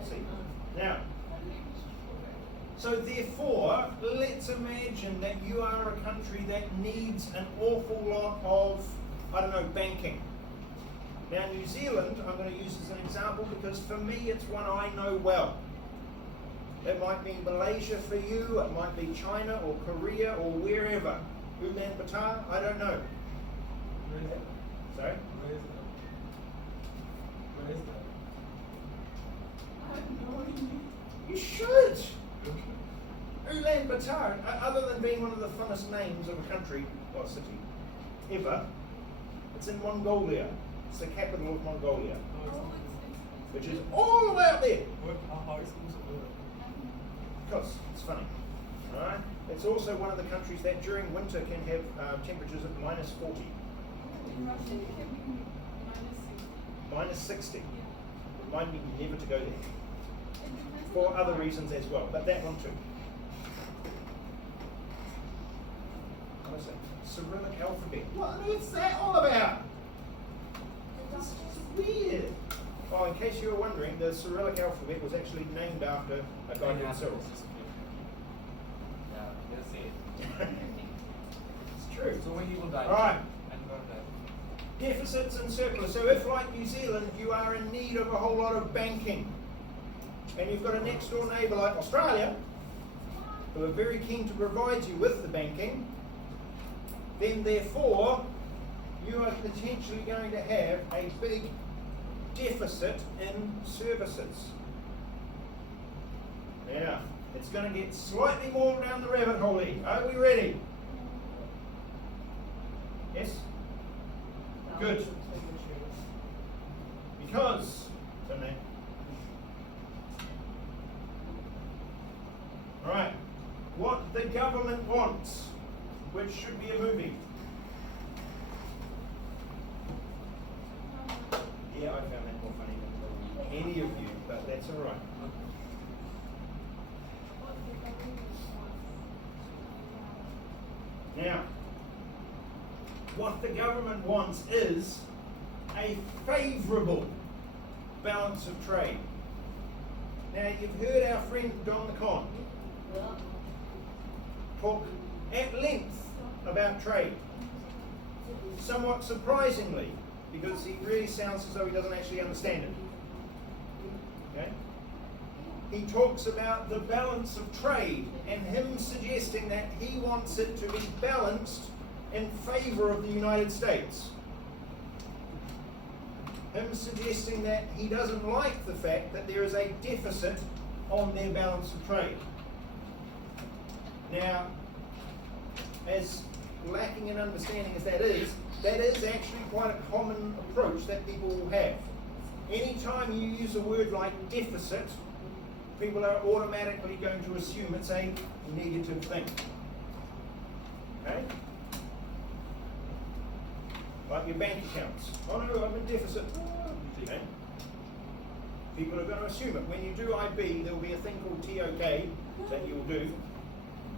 see. Now, so therefore, let's imagine that you are a country that needs an awful lot of, I don't know, banking. Now New Zealand, I'm going to use as an example because for me it's one I know well. It might be Malaysia for you, it might be China or Korea or wherever. Ulaanbaatar, I don't know. Where is that? Sorry? Where is that? Where is that? I have no idea. You should! Ulaanbaatar, other than being one of the funnest names of a country, or city, ever, it's in Mongolia. It's the capital of Mongolia, Oh, which is all the way out there. How is it supposed Because it's funny. Alright? It's also one of the countries that during winter can have temperatures of minus 40, in Russia it can be -60. minus 60. Yeah. Remind me never to go there. It depends For on the other part. reasons as well, but that one too. What is it? Cyrillic alphabet. What on earth's that all about? This is weird. Oh, in case you were wondering, the Cyrillic alphabet was actually named after a guy called Cyril. Yeah, that's it. It's true. So when he will die? Right. I'm gonna die. Deficits and surplus. So if, like New Zealand, you are in need of a whole lot of banking, and you've got a next door neighbour like Australia, who are very keen to provide you with the banking, then therefore you are potentially going to have a big deficit in services. Yeah, it's going to get slightly more down the rabbit hole. Are we ready? Yes? Good. Because, alright, what the government wants, which should be a movie. Yeah, I found that more funny than any of you, but that's alright. Now, what the government wants is a favourable balance of trade. Now, you've heard our friend Don the Con talk at length about trade. Somewhat surprisingly, because he really sounds as though he doesn't actually understand it. Okay? He talks about the balance of trade and him suggesting that he wants it to be balanced in favour of the United States. Him suggesting that he doesn't like the fact that there is a deficit on their balance of trade. Now, as lacking in understanding as that is actually quite a common approach that people will have. Anytime you use a word like deficit, people are automatically going to assume it's a negative thing. Okay? Like your bank accounts. Oh no, I'm in deficit. Okay? People are going to assume it. When you do IB, there will be a thing called TOK that you'll do,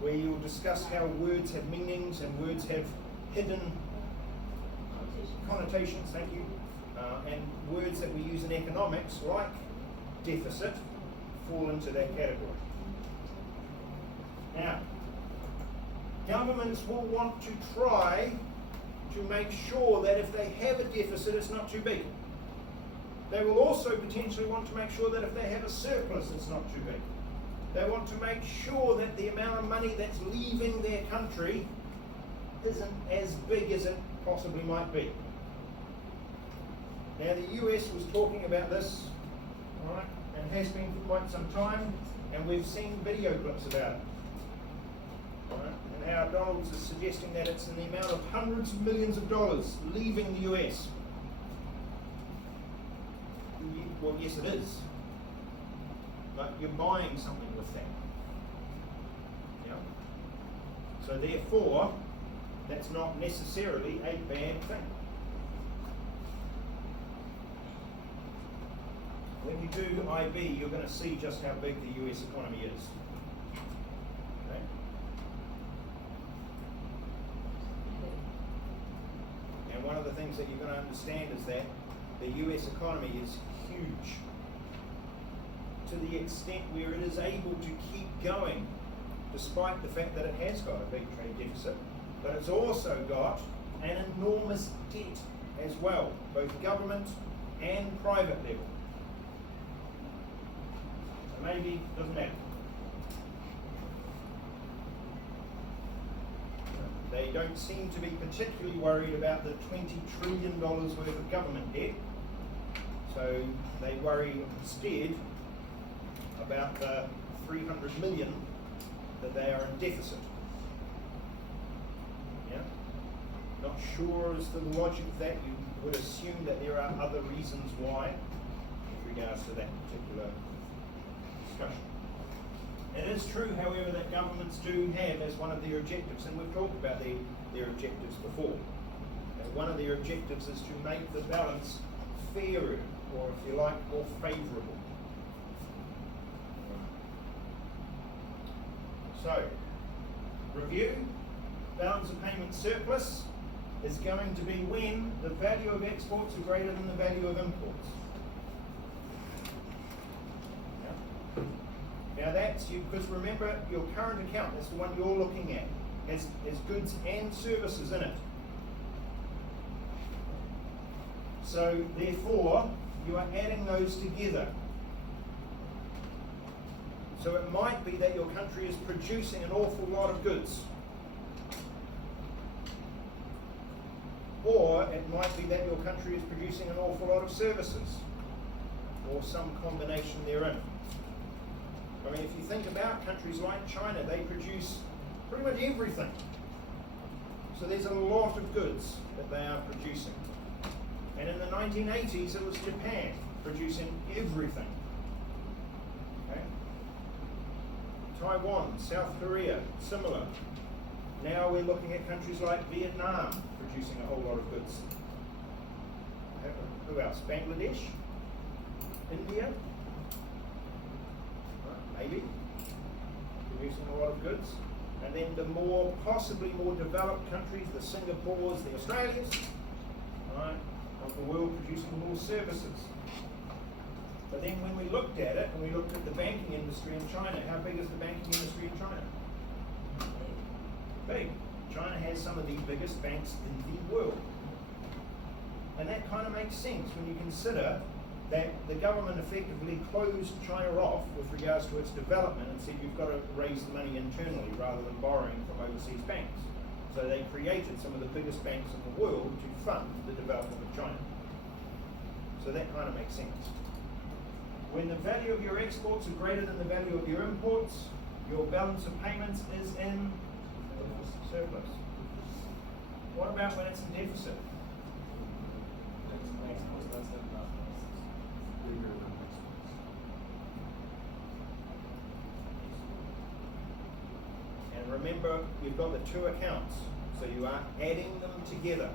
where you'll discuss how words have meanings and words have hidden connotations, thank you, and words that we use in economics, like deficit, fall into that category. Now, governments will want to try to make sure that if they have a deficit, it's not too big. They will also potentially want to make sure that if they have a surplus, it's not too big. They want to make sure that the amount of money that's leaving their country isn't as big as it possibly might be. Now, the US was talking about this, right, and has been for quite some time, and we've seen video clips about it. Right? And how Donald's is suggesting that it's in the amount of hundreds of millions of dollars leaving the US. Well, yes, it is. But you're buying something with that. Yeah? So therefore, that's not necessarily a bad thing. When you do IB, you're going to see just how big the US economy is. Okay? And one of the things that you're going to understand is that the US economy is huge, to the extent where it is able to keep going despite the fact that it has got a big trade deficit, but it's also got an enormous debt as well, both government and private level. So maybe, doesn't matter. They don't seem to be particularly worried about the $20 trillion worth of government debt. So they worry instead about the 300 million that they are in deficit. Yeah? Not sure as to the logic of that. You would assume that there are other reasons why with regards to that particular discussion. It is true, however, that governments do have as one of their objectives, and we've talked about their objectives before. One of their objectives is to make the balance fairer, or if you like, more favourable. So, review, balance of payment surplus is going to be when the value of exports are greater than the value of imports. Now that's you, because remember your current account, that's the one you're looking at, has goods and services in it. So therefore, you are adding those together. So it might be that your country is producing an awful lot of goods. Or it might be that your country is producing an awful lot of services, or some combination therein. I mean, if you think about countries like China, they produce pretty much everything. So there's a lot of goods that they are producing. And in the 1980s, it was Japan producing everything. Okay? Taiwan, South Korea, similar. Now we're looking at countries like Vietnam producing a whole lot of goods. Who else? Bangladesh? India? Maybe, producing a lot of goods. And then the possibly more developed countries, the Singapores, the Australias, right, of the world producing more services. But then when we looked at it, and we looked at the banking industry in China, how big is the banking industry in China? Big. China has some of the biggest banks in the world. And that kind of makes sense when you consider that the government effectively closed China off with regards to its development and said you've got to raise the money internally rather than borrowing from overseas banks. So they created some of the biggest banks in the world to fund the development of China. So that kind of makes sense. When the value of your exports are greater than the value of your imports, your balance of payments is in surplus. What about when it's in deficit? And remember, you've got the two accounts, so you are adding them together.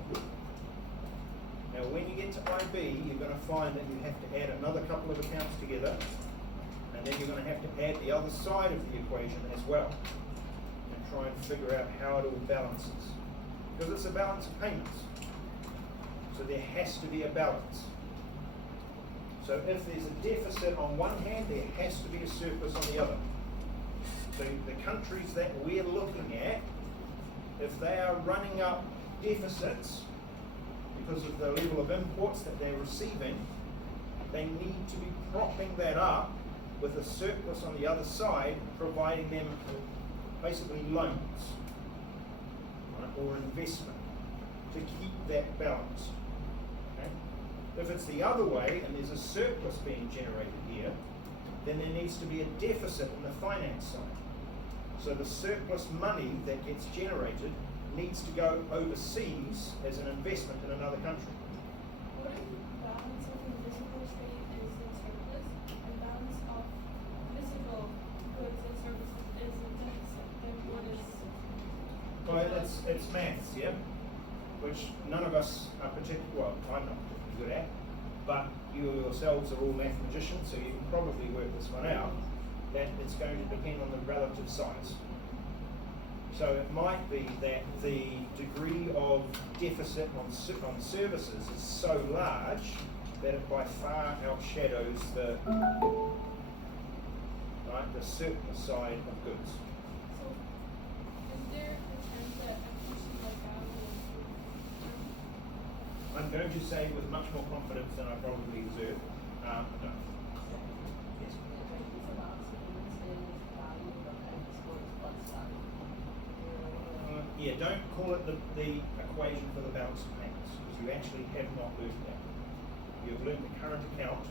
Now when you get to IB, you're going to find that you have to add another couple of accounts together, and then you're going to have to add the other side of the equation as well, and try and figure out how it all balances. Because it's a balance of payments. So there has to be a balance. So if there's a deficit on one hand, there has to be a surplus on the other. So the countries that we're looking at, if they are running up deficits because of the level of imports that they're receiving, they need to be propping that up with a surplus on the other side, providing them basically loans, right, or investment to keep that balance. Okay? If it's the other way and there's a surplus being generated here, then there needs to be a deficit in the finance side. So the surplus money that gets generated needs to go overseas as an investment in another country. What if the balance of invisible trade is in surplus and balance of physical goods and services is in deficit? Then what is? Well, it's maths, yeah? Which none of us are particularly, well, I'm not particularly good at, but you yourselves are all mathematicians, so you can probably work this one out, that it's going to depend on the relative size. So it might be that the degree of deficit on services is so large that it by far outshadows the surplus side of goods. So, is there a chance that a country like ours will? I'm going to say with much more confidence than I probably deserve, no. Yes. Yeah, don't call it the equation for the balance of payments, because you actually have not learned that. You've learned the current account,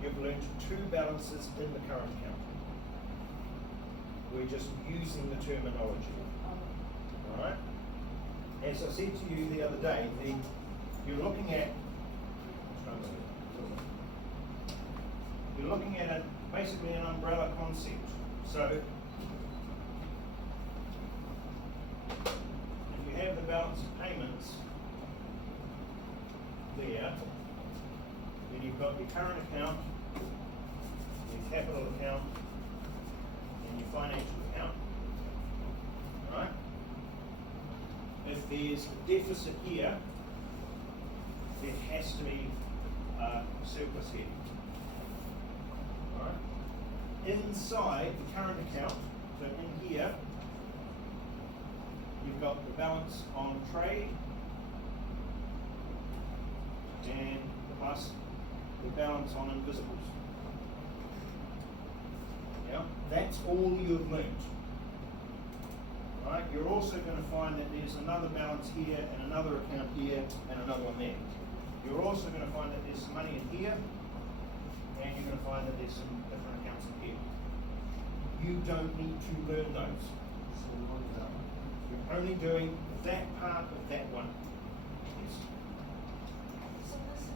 you've learned two balances in the current account. We're just using the terminology. Alright? As I said to you the other day, you're looking at basically an umbrella concept. So if you have the balance of payments there, then you've got your current account, your capital account, and your financial account. Alright? If there's a deficit here, there has to be a surplus here. Alright? Inside the current account, so in here, you've got the balance on trade and plus the balance on invisibles. Yeah? That's all you've learnt. Right? You're also going to find that there's another balance here and another account here and another one there. You're also going to find that there's some money in here and you're going to find that there's some different accounts in here. You don't need to learn those. You're only doing that part of that one. Yes. So this,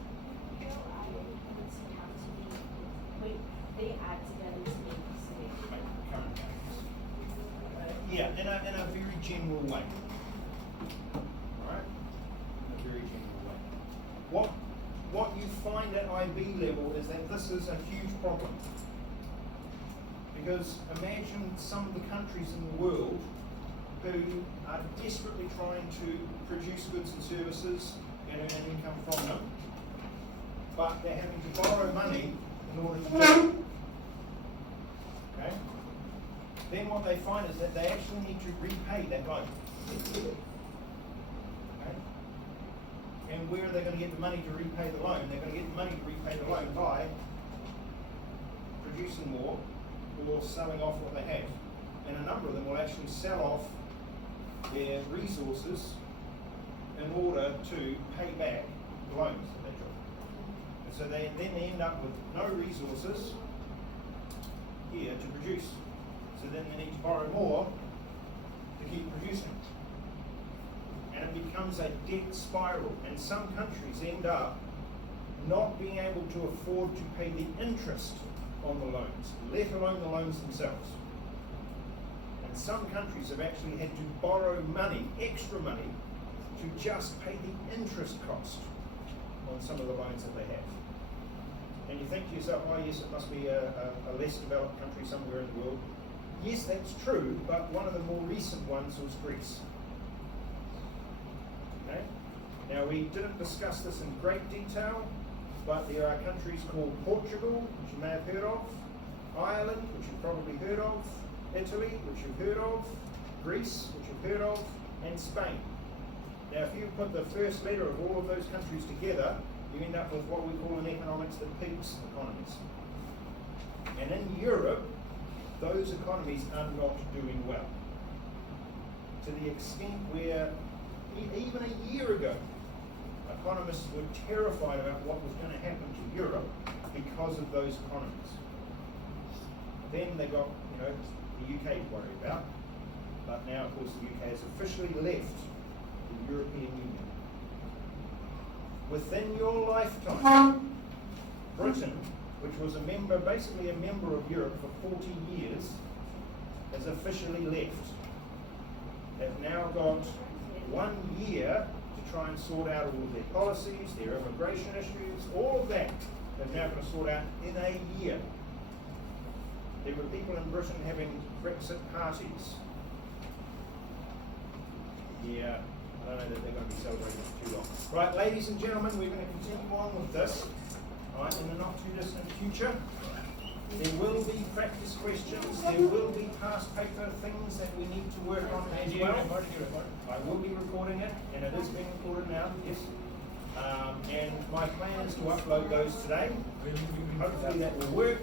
you know, I would see how to be, wait, they add together to make this thing. Current accounts. Yeah, in a very general way. Alright? In a very general way. What you find at IB level is that this is a huge problem. Because imagine some of the countries in the world who are desperately trying to produce goods and services and earn an income from them, but they're having to borrow money in order to do it. Okay? Then what they find is that they actually need to repay that loan. Okay? And where are they going to get the money to repay the loan? They're going to get the money to repay the loan by producing more or selling off what they have. And a number of them will actually sell off their resources in order to pay back the loans that they took. And so they end up with no resources here to produce. So then they need to borrow more to keep producing. And it becomes a debt spiral. And some countries end up not being able to afford to pay the interest on the loans, let alone the loans themselves. And some countries have actually had to borrow money, extra money, to just pay the interest cost on some of the loans that they have. And you think to yourself, oh yes, it must be a less developed country somewhere in the world. Yes, that's true, but one of the more recent ones was Greece. Okay? Now we didn't discuss this in great detail, but there are countries called Portugal, which you may have heard of, Ireland, which you've probably heard of, Italy, which you've heard of, Greece, which you've heard of, and Spain. Now if you put the first letter of all of those countries together, you end up with what we call in economics the PIGS economies. And in Europe, those economies are not doing well. To the extent where, even a year ago, economists were terrified about what was going to happen to Europe because of those economies. Then they got, the UK to worry about, but now, of course, the UK has officially left the European Union. Within your lifetime, Britain, which was basically a member of Europe for 40 years, has officially left. They've now got 1 year to try and sort out all of their policies, their immigration issues, all of that they've now got to sort out in a year. There were people in Britain having Brexit parties. Yeah, I don't know that they're going to be celebrating for too long. Right, ladies and gentlemen, we're going to continue on with this. Right, in the not too distant future. There will be practice questions, there will be past paper things that we need to work on as well. I will be recording it, and it is being recorded now, yes. And my plan is to upload those today. Hopefully that will work.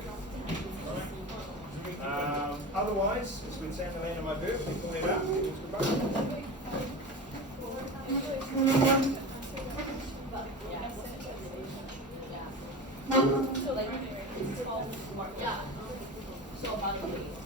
Otherwise, as we'd say in the land of my birth, we call it up. Goodbye. Yeah. So about a week.